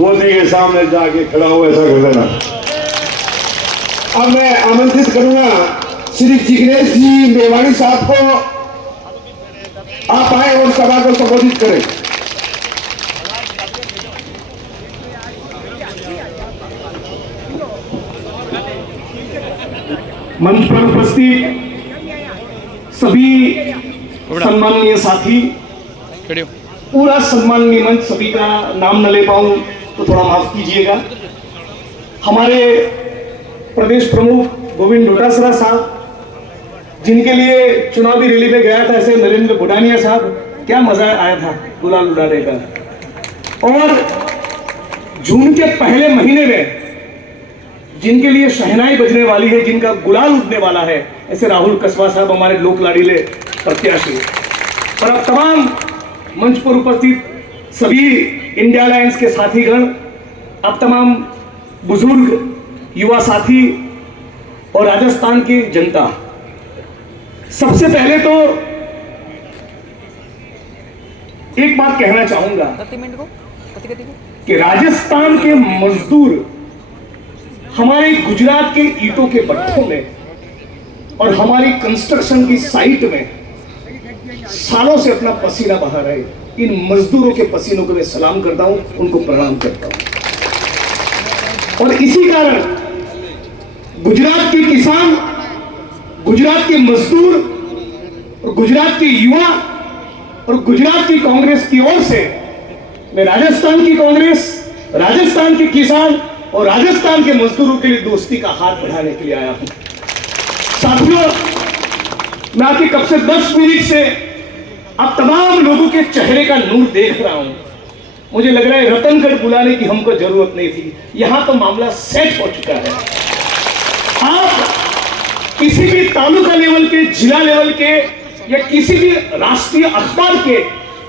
मोदी के सामने जाके खड़ा हो, ऐसा कर देना। अब मैं आमंत्रित करूंगा श्री जिग्नेश जी मेवाड़ी साहब को, आप आए और सभा को संबोधित करें। मंच पर उपस्थित सभी सम्माननीय साथी, पूरा सम्माननीय मंच, सभी का नाम न ले पाऊं तो थोड़ा माफ कीजिएगा। हमारे प्रदेश प्रमुख गोविंद डोटासरा साहब, जिनके लिए चुनावी रैली में गया था, ऐसे नरेंद्र बुडानिया साहब, क्या मजा आया था गुलाल उड़ाने का। और जून के पहले महीने में जिनके लिए शहनाई बजने वाली है, जिनका गुलाल उड़ने वाला है, ऐसे राहुल कस्बा साहब हमारे लोक लाड़ीले प्रत्याशी। और अब तमाम मंच पर उपस्थित सभी इंडिया अलायंस के साथीगण, अब तमाम बुजुर्ग युवा साथी और राजस्थान की जनता, सबसे पहले तो एक बात कहना चाहूंगा कि राजस्थान के मजदूर हमारे गुजरात के ईंटों के भट्ठों में और हमारी कंस्ट्रक्शन की साइट में सालों से अपना पसीना बहा रहे, इन मजदूरों के पसीनों को मैं सलाम करता हूं, उनको प्रणाम करता हूं। और इसी कारण गुजरात के किसान, गुजरात के मजदूर और गुजरात के युवा और गुजरात की कांग्रेस की ओर से मैं राजस्थान की कांग्रेस, राजस्थान के किसान और राजस्थान के मजदूरों के लिए दोस्ती का हाथ बढ़ाने के लिए आया हूं। साथियों, मैं आपके कब से 10 मिनट से अब तमाम लोगों के चेहरे का नूर देख रहा हूं। मुझे लग रहा है रतनगढ़ बुलाने की हमको जरूरत नहीं थी, यहां तो मामला सेट हो चुका है। आप किसी भी तालुका लेवल के, जिला लेवल के या किसी भी राष्ट्रीय अखबार के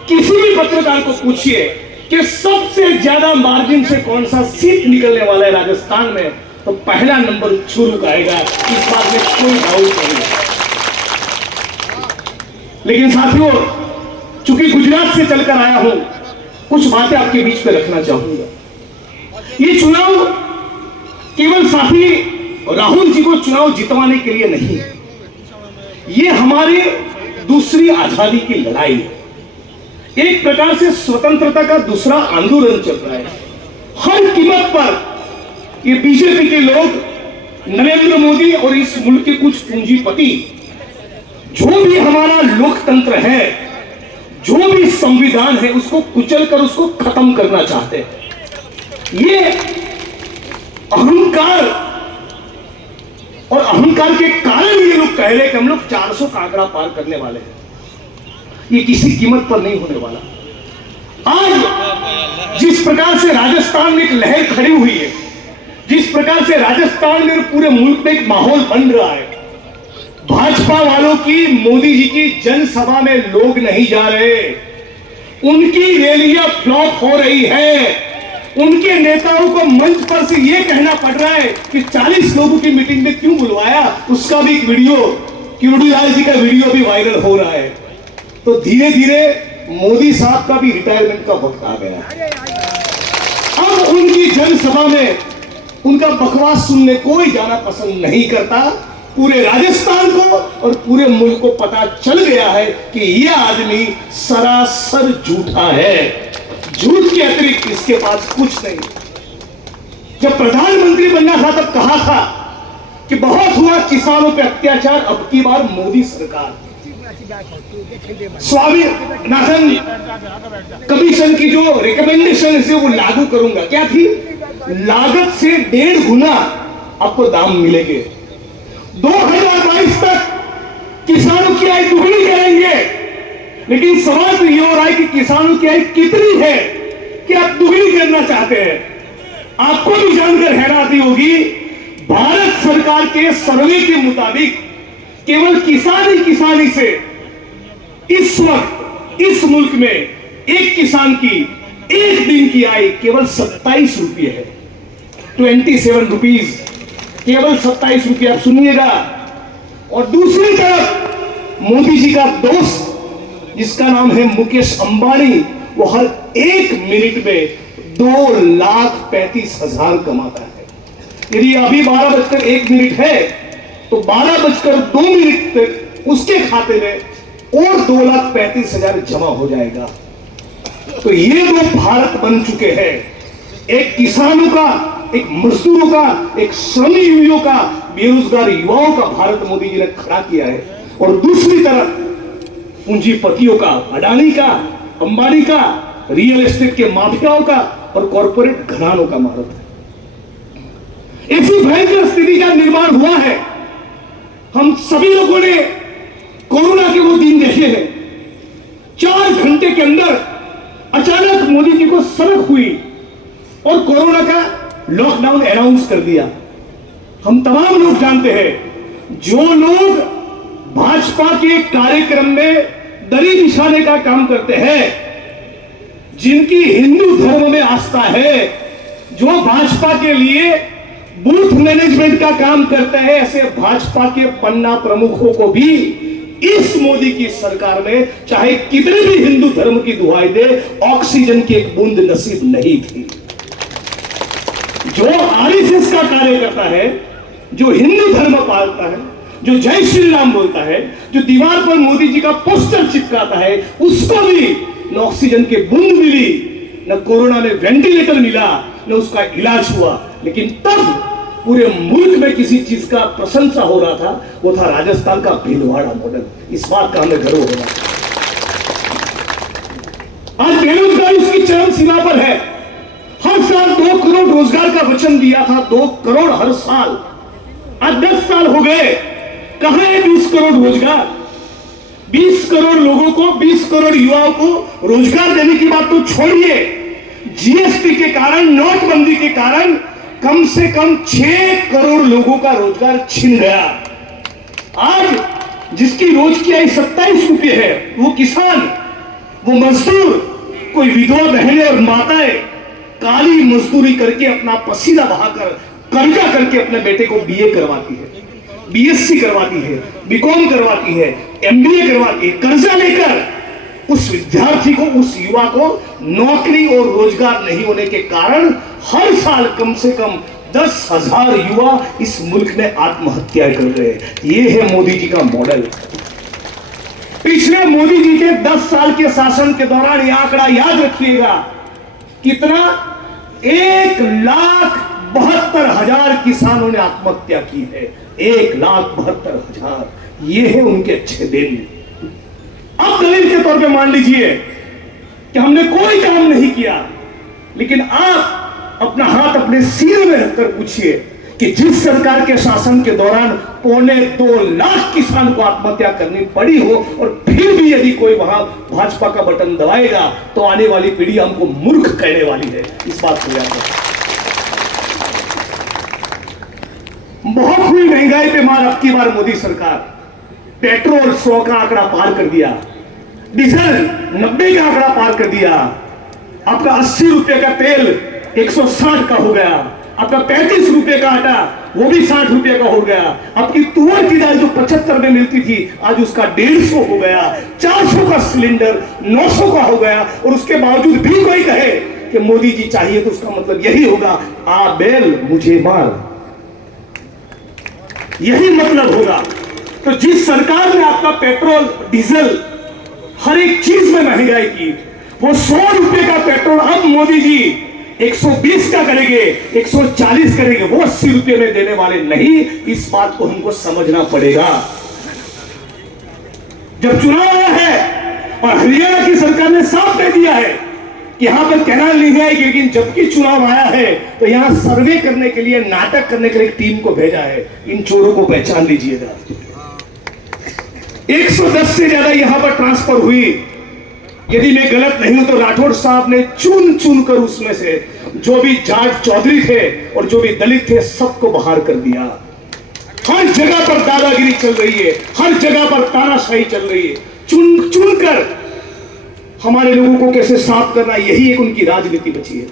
किसी भी पत्रकार को पूछिए कि सबसे ज्यादा मार्जिन से कौन सा सीट निकलने वाला है राजस्थान में, तो पहला नंबर चुरू का आएगा, इस बात में कोई डाउट नहीं है। लेकिन साथियों, चूंकि गुजरात से चलकर आया हूं, कुछ बातें आपके बीच में रखना चाहूंगा। ये चुनाव केवल साथी राहुल जी को चुनाव जितवाने के लिए नहीं, ये हमारी दूसरी आजादी की लड़ाई है। एक प्रकार से स्वतंत्रता का दूसरा आंदोलन चल रहा है। हर कीमत पर ये बीजेपी के लोग, नरेंद्र मोदी और इस मुल्क के कुछ पूंजीपति, जो भी हमारा लोकतंत्र है, जो भी संविधान है, उसको कुचलकर उसको खत्म करना चाहते हैं। ये अहंकार और अहंकार के कारण ये लोग कह रहे हैं कि हम लोग 400 का आंकड़ा पार करने वाले हैं। ये किसी कीमत पर नहीं होने वाला। आज जिस प्रकार से राजस्थान में एक लहर खड़ी हुई है, जिस प्रकार से राजस्थान में पूरे मुल्क में एक माहौल बन रहा है, भाजपा वालों की, मोदी जी की जनसभा में लोग नहीं जा रहे, उनकी रैलियां फ्लॉप हो रही है। उनके नेताओं को मंच पर से यह कहना पड़ रहा है कि 40 लोगों की मीटिंग में क्यों बुलवाया, उसका भी एक वीडियो, क्यूडीलाल जी का वीडियो भी वायरल हो रहा है। तो धीरे धीरे मोदी साहब का भी रिटायरमेंट का वक्त आ गया। अब उनकी जनसभा में उनका बकवास सुनने कोई जाना पसंद नहीं करता। पूरे राजस्थान को और पूरे मुल्क को पता चल गया है कि यह आदमी सरासर झूठा है। झूठ के अतिरिक्त इसके पास कुछ नहीं। जब प्रधानमंत्री बनना था तब कहा था कि बहुत हुआ किसानों पे अत्याचार, अब की बार मोदी सरकार स्वामीनाथन कमीशन की जो रिकमेंडेशन है वो लागू करूंगा। क्या थी? लागत से 1.5 गुना आपको दाम मिलेंगे। 2022 तक किसानों की आय दुगनी करेंगे। लेकिन सवाल तो ये हो रहा है कि किसानों की आय कितनी है कि आप दुगनी करना चाहते हैं। आपको भी जानकर हैरानी होगी, भारत सरकार के सर्वे के मुताबिक केवल किसानी से इस वक्त इस मुल्क में एक किसान की एक दिन की आय केवल 27 रुपये है। 27 रुपीज, केवल 27 रुपये। आप सुनिएगा। और दूसरी तरफ मोदी जी का दोस्त जिसका नाम है मुकेश अंबानी, वो हर 1 मिनट में 2,35,000 कमाता है। यदि अभी 12:01 है तो 12:02 तक उसके खाते में और 2,35,000 जमा हो जाएगा। तो ये दो भारत बन चुके हैं, एक किसानों का, एक मजदूरों का, एक श्रमजीवियों का, बेरोजगार युवाओं का भारत मोदी जी ने खड़ा किया है। और दूसरी तरफ पूंजीपतियों का, अडानी का, अंबानी का, रियल एस्टेट के माफियाओं का और कॉर्पोरेट घरानों का भारत है। ऐसी भयंकर स्थिति का निर्माण हुआ है। हम सभी लोगों ने कोरोना के वो दिन देखे हैं। 4 घंटे के अंदर अचानक मोदी जी को सनक हुई और कोरोना का लॉकडाउन अनाउंस कर दिया। हम तमाम लोग जानते हैं, जो लोग भाजपा के कार्यक्रम में दरी बिछाने का काम करते हैं, जिनकी हिंदू धर्म में आस्था है, जो भाजपा के लिए बूथ मैनेजमेंट का काम करते हैं, ऐसे भाजपा के पन्ना प्रमुखों को भी इस मोदी की सरकार में चाहे कितने भी हिंदू धर्म की दुहाई दे, ऑक्सीजन की एक बूंद नसीब नहीं थी। जो आरएसएस का कार्य करता है, जो हिंदू धर्म पालता है, जो जय श्री राम बोलता है, जो दीवार पर मोदी जी का पोस्टर चिपकाता है, उसको भी न ऑक्सीजन की बूंद मिली, न कोरोना में वेंटिलेटर मिला, न उसका इलाज हुआ। लेकिन तब पूरे मुल्क में किसी चीज का प्रशंसा हो रहा था, वो था राजस्थान का भीलवाड़ा मॉडल। इस बात का हमें गर्व हो रहा है। आज बेरोजगारी उसकी चरम सीमा पर है। हर साल 2 करोड़ रोजगार का वचन दिया था, 2 करोड़ हर साल। आज 10 साल हो गए, कहां है 20 करोड़ रोजगार? 20 करोड़ लोगों को, 20 करोड़ युवाओं को रोजगार देने की बात तो छोड़िए, जीएसटी के कारण, नोटबंदी के कारण कम से कम 6 करोड़ लोगों का रोजगार छिन गया। आज जिसकी रोज की आय 27 रुपये है, वो किसान, वो मजदूर, कोई विधवा बहनें और माताएं काली मजदूरी करके अपना पसीना बहाकर, कर्जा करके अपने बेटे को बीए करवाती है, बीएससी करवाती है, बीकॉम करवाती है, एमबीए करवाती है, कर्जा लेकर उस विद्यार्थी को, उस युवा को नौकरी और रोजगार नहीं होने के कारण हर साल कम से कम 10,000 युवा इस मुल्क में आत्महत्या कर रहे हैं। ये है मोदी जी का मॉडल। पिछले मोदी जी के 10 साल के शासन के दौरान यह आंकड़ा याद रखिएगा, कितना? 1,72,000 किसानों ने आत्महत्या की है। 1,72,000। ये है उनके अच्छे दिन। अब दलील के तौर पे मान लीजिए कि हमने कोई काम नहीं किया, लेकिन आप अपना हाथ अपने सीने में रखकर पूछिए कि जिस सरकार के शासन के दौरान 2.25 लाख किसान को आत्महत्या करनी पड़ी हो, और फिर भी यदि कोई वहां भाजपा का बटन दबाएगा तो आने वाली पीढ़ी हमको मूर्ख कहने वाली है। इस बात को याद रखें। बहुत हुई महंगाई पे मार अब की बार मोदी सरकार। पेट्रोल 100 का आंकड़ा पार कर दिया, डीजल 90 का आंकड़ा पार कर दिया, आपका 80 रुपए का तेल 160 का हो गया, आपका 35 रुपए का आटा वो भी 60 रुपए का हो गया, आपकी तुअर की दाल जो 75 में मिलती थी आज उसका 150 हो गया, 400 का सिलेंडर 900 का हो गया। और उसके बावजूद भी कोई कहे कि मोदी जी चाहिए, तो उसका मतलब यही होगा, आ बैल मुझे मार, यही मतलब होगा। तो जिस सरकार ने आपका पेट्रोल, डीजल, हर एक चीज में महंगाई की, वो 100 रुपए का पेट्रोल अब मोदी जी 120 का करेंगे, 140 करेंगे, वो 80 रुपए में देने वाले नहीं। इस बात को हमको समझना पड़ेगा। जब चुनाव आया है और हरियाणा की सरकार ने साफ कह दिया है कि यहां पर कैनाल नहीं आएगी, लेकिन जबकि चुनाव आया है तो यहां सर्वे करने के लिए, नाटक करने के लिए एक टीम को भेजा है। इन चोरों को पहचान लीजिएगा। 110 से ज्यादा यहां पर ट्रांसफर हुई। यदि मैं गलत नहीं हूं तो राठौड़ साहब ने चुन चुन कर उसमें से जो भी जाट चौधरी थे और जो भी दलित थे सबको बाहर कर दिया। हर जगह पर दादागिरी चल रही है, हर जगह पर तानाशाही चल रही है। चुन चुन कर हमारे लोगों को कैसे साफ करना, यही एक उनकी राजनीति बची है।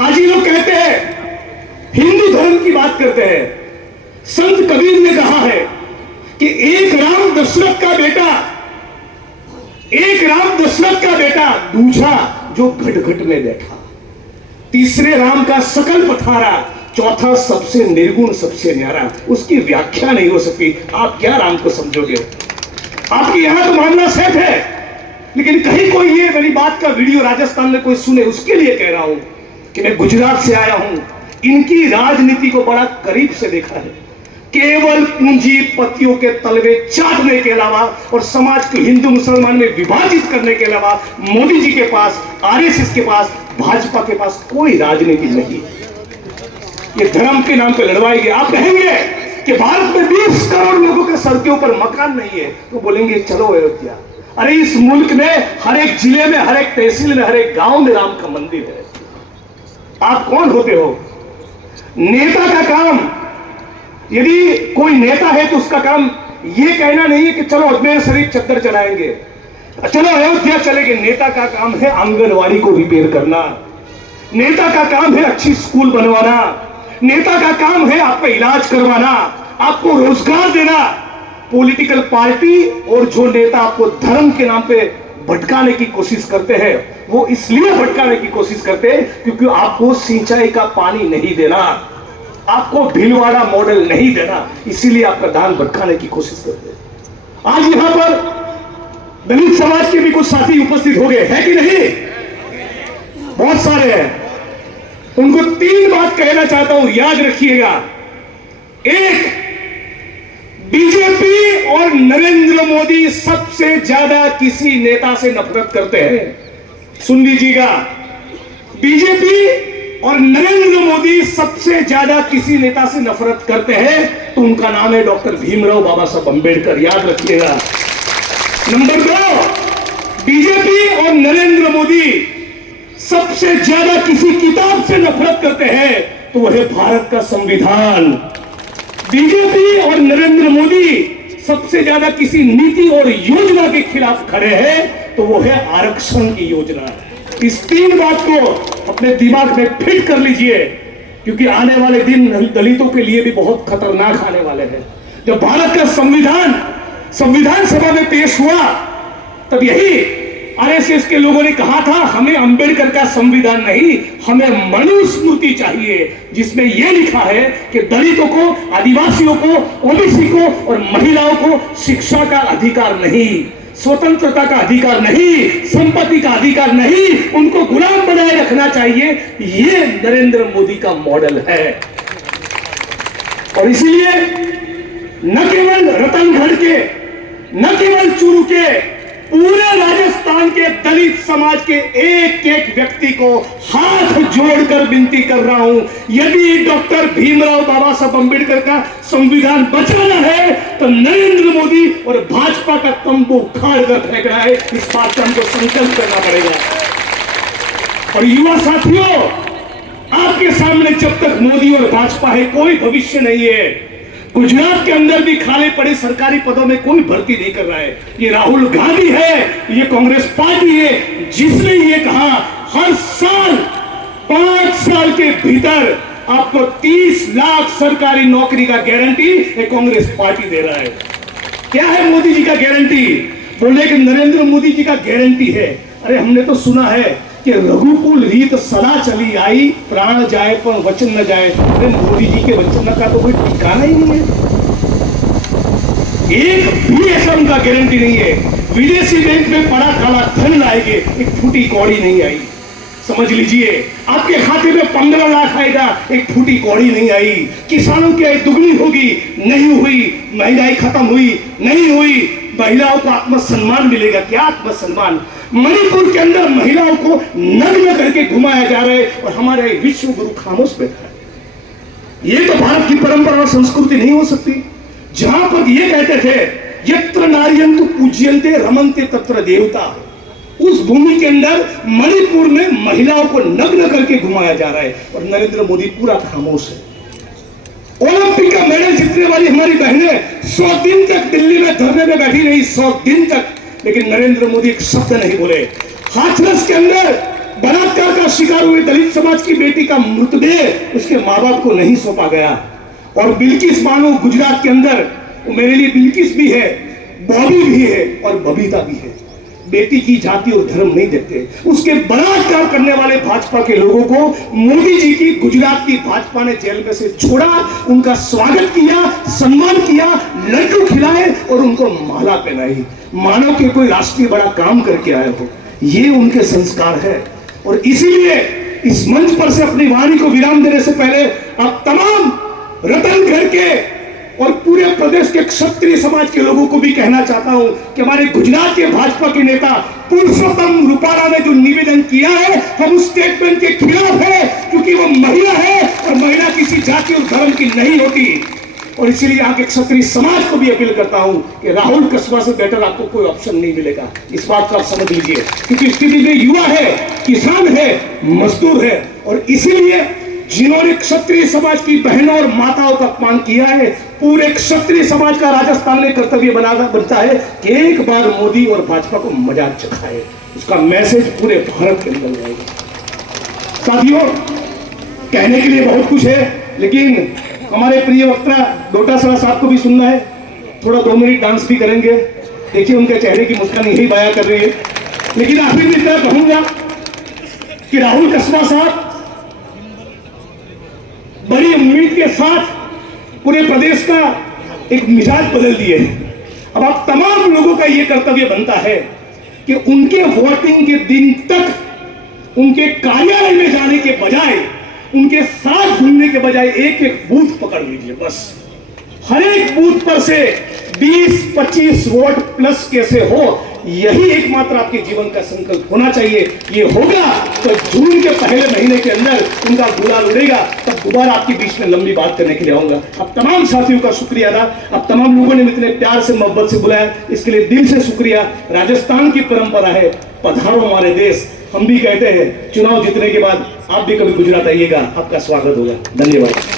आज ये लोग कहते हैं, हिंदू धर्म की बात करते हैं। संत कबीर ने कहा है कि एक राम दशरथ का बेटा, एक राम दशरथ का बेटा, दूजा जो घट घट में बैठा। तीसरे राम का सकल पथारा, चौथा सबसे निर्गुण सबसे न्यारा। उसकी व्याख्या नहीं हो सकती। आप क्या राम को समझोगे? आपके यहां तो मामला सेट है, लेकिन कहीं कोई ये मेरी बात का वीडियो राजस्थान में कोई सुने, उसके लिए कह रहा हूं कि मैं गुजरात से आया हूं, इनकी राजनीति को बड़ा करीब से देखा है। केवल पूंजीपतियों के तलवे चाटने के अलावा और समाज को हिंदू मुसलमान में विभाजित करने के अलावा मोदी जी के पास, आरएसएस के पास, भाजपा के पास कोई राजनीति नहीं। ये धर्म के नाम पे लड़वाई गई। आप कहेंगे कि भारत में 20 करोड़ लोगों के सर के ऊपर मकान नहीं है, तो बोलेंगे चलो अयोध्या। अरे इस मुल्क में हर एक जिले में, हर एक तहसील में, हर एक गांव में राम का मंदिर है। आप कौन होते हो? नेता का काम, यदि कोई नेता है तो उसका काम यह कहना नहीं है कि चलो अजमेर शरीफ चद्दर चलाएंगे, चलो अयोध्या चलेंगे। नेता का काम है आंगनवाड़ी को रिपेयर करना, नेता का काम है अच्छी स्कूल बनवाना, नेता का काम है आपका इलाज करवाना, आपको रोजगार देना। पॉलिटिकल पार्टी और जो नेता आपको धर्म के नाम पे भटकाने की कोशिश करते हैं, वो इसलिए भटकाने की कोशिश करते हैं क्योंकि आपको सिंचाई का पानी नहीं देना, आपको भीलवाड़ा मॉडल नहीं देना, इसीलिए आपका ध्यान भटकाने की कोशिश करते हैं। आज यहां पर दलित समाज के भी कुछ साथी उपस्थित हो गए हैं कि नहीं? बहुत सारे हैं। उनको 3 बात कहना चाहता हूं, याद रखिएगा। एक, बीजेपी और नरेंद्र मोदी सबसे ज्यादा किसी नेता से नफरत करते हैं। सुन लीजिएगा, बीजेपी और नरेंद्र मोदी सबसे ज्यादा किसी नेता से नफरत करते हैं तो उनका नाम है डॉक्टर भीमराव बाबा साहब अंबेडकर। याद रखिएगा। नंबर 2, बीजेपी और नरेंद्र मोदी सबसे ज्यादा किसी किताब से नफरत करते हैं तो वह है भारत का संविधान। बीजेपी और नरेंद्र मोदी सबसे ज्यादा किसी नीति और योजना के खिलाफ खड़े हैं तो वो है आरक्षण की योजना। इस 3 बात को अपने दिमाग में फिट कर लीजिए, क्योंकि आने वाले दिन दलितों के लिए भी बहुत खतरनाक आने वाले हैं। जब भारत का संविधान सभा में पेश हुआ, तब यही आरएसएस के लोगों ने कहा था हमें अंबेडकर का संविधान नहीं, हमें मनुस्मृति चाहिए, जिसमें यह लिखा है कि दलितों को, आदिवासियों को, ओबीसी को और महिलाओं को शिक्षा का अधिकार नहीं, स्वतंत्रता का अधिकार नहीं, संपत्ति का अधिकार नहीं, उनको गुलाम बनाए रखना चाहिए। यह नरेंद्र मोदी का मॉडल है। और इसीलिए न केवल रतनगढ़ के, न केवल चूरू के, पूरे राजस्थान के दलित समाज के एक एक व्यक्ति को हाथ जोड़कर विनती कर रहा हूं, यदि डॉक्टर भीमराव बाबा साहब अंबेडकर का संविधान बचाना है तो नरेंद्र मोदी और भाजपा का तंबू उखाड़ कर फेंकना है। इस बात का हमको संकल्प करना पड़ेगा। और युवा साथियों, आपके सामने जब तक मोदी और भाजपा है कोई भविष्य नहीं है। गुजरात के अंदर भी खाली पड़े सरकारी पदों में कोई भर्ती नहीं कर रहा है। ये राहुल गांधी है, ये कांग्रेस पार्टी है जिसने ये कहा हर साल 5 साल के भीतर आपको 30 लाख सरकारी नौकरी का गारंटी ये कांग्रेस पार्टी दे रहा है। क्या है मोदी जी का गारंटी? बोले कि नरेंद्र मोदी जी का गारंटी है। अरे हमने तो सुना है कि रघुकुल रीत सदा चली आई, प्राण जाए पर वचन न जाए। अरे मोदी जी के वचन का तो कोई ठिकाना ही नहीं है, एक भी ऐसा उनका गारंटी नहीं है। विदेशी बैंक में पड़ा काला धन लाएंगे, एक फूटी कौड़ी नहीं आई। समझ लीजिए, आपके खाते में 15 लाख आएगा, एक फूटी कौड़ी नहीं आई। किसानों की आय दुगनी होगी, नहीं हुई। महंगाई खत्म हुई, नहीं हुई। महिलाओं को आत्मसम्मान मिलेगा, क्या आत्मसम्मान? मणिपुर के अंदर महिलाओं को नग्न करके घुमाया जा रहा है और हमारे विश्व गुरु खामोश बैठा है। ये तो भारत की परंपरा और संस्कृति नहीं हो सकती, जहां पर ये कहते थे यत्र नार्यन्तु पूज्यन्ते रमन्ते तत्र देवता। उस भूमि के अंदर मणिपुर में महिलाओं को नग्न करके घुमाया जा रहा है और नरेंद्र मोदी पूरा खामोश है। ओलंपिक का मेडल जीतने वाली हमारी बहनें 100 दिन तक दिल्ली में धरने में बैठी रही, 100 दिन तक, लेकिन नरेंद्र मोदी एक शब्द नहीं बोले। हाथरस के अंदर बलात्कार का शिकार हुए दलित समाज की बेटी का मृतदेह उसके माँ बाप को नहीं सौंपा गया। और बिल्किस बानो गुजरात के अंदर, मेरे लिए बिल्किस भी है, बॉबी भी है और बबीता भी है। बेटी की जाति और धर्म नहीं देखते। उसके बलात्कार करने वाले भाजपा के लोगों को मोदी जी की गुजरात की भाजपा ने जेल में से छोड़ा, उनका स्वागत किया, सम्मान किया, लड्डू खिलाए और उनको माला पहनाई, मानो कि कोई राष्ट्रीय बड़ा काम करके आए हो। ये उनके संस्कार है। और इसीलिए इस मंच पर से अपनी वाणी को विराम देने से पहले आप तमाम रतन घर के और पूरे प्रदेश के क्षत्रिय समाज के लोगों को भी कहना चाहता हूं कि हमारे गुजरात के भाजपा के नेता पुरुषोत्तम रूपाला ने जो निवेदन किया है, हम उस स्टेटमेंट के खिलाफ है, क्योंकि वो महिला है और महिला किसी जाति और धर्म की नहीं होती। और इसीलिए यहाँ के क्षत्रिय समाज को भी अपील करता हूं कि राहुल कस्बा से बेटर आपको कोई ऑप्शन नहीं मिलेगा। इस बात को आप समझ लीजिए, क्योंकि स्थिति में युवा है, किसान है, मजदूर है। और इसीलिए जिन्होंने क्षत्रिय समाज की बहनों और माताओं का अपमान किया है, पूरे क्षत्रिय समाज का राजस्थान में कर्तव्य बनता है कि एक बार मोदी और भाजपा को मजाक चखाए। उसका मैसेज पूरे भारत के अंदर जाएगा। साथियों, कहने के लिए बहुत कुछ है, लेकिन हमारे प्रिय वक्ता डोटासरा साहब को भी सुनना है। थोड़ा 2 मिनट डांस भी करेंगे। देखिए उनके चेहरे की मुस्कान यही बयां कर रही है। लेकिन आखिर में इतना कहूंगा कि राहुल कस्बा साहब बड़ी उम्मीद के साथ पूरे प्रदेश का एक मिजाज बदल दिए। अब आप तमाम लोगों का यह कर्तव्य बनता है कि उनके वोटिंग के दिन तक उनके कार्यालय में जाने के बजाय, उनके साथ घूमने के बजाय एक एक बूथ पकड़ लीजिए। बस हर एक बूथ पर से 20-25 वोट प्लस कैसे हो, यही एकमात्र आपके जीवन का संकल्प होना चाहिए। ये होगा तो जून के पहले महीने के अंदर उनका गुलाल उड़ेगा। तब दोबारा आपके बीच में लंबी बात करने के लिए आऊंगा। अब तमाम साथियों का शुक्रिया अदा। अब तमाम लोगों ने इतने प्यार से मोहब्बत से बुलाया, इसके लिए दिल से शुक्रिया। राजस्थान की परंपरा है, पधारो हमारे देश। हम भी कहते हैं चुनाव जीतने के बाद आप भी कभी गुजरात आइएगा, आपका स्वागत होगा। धन्यवाद।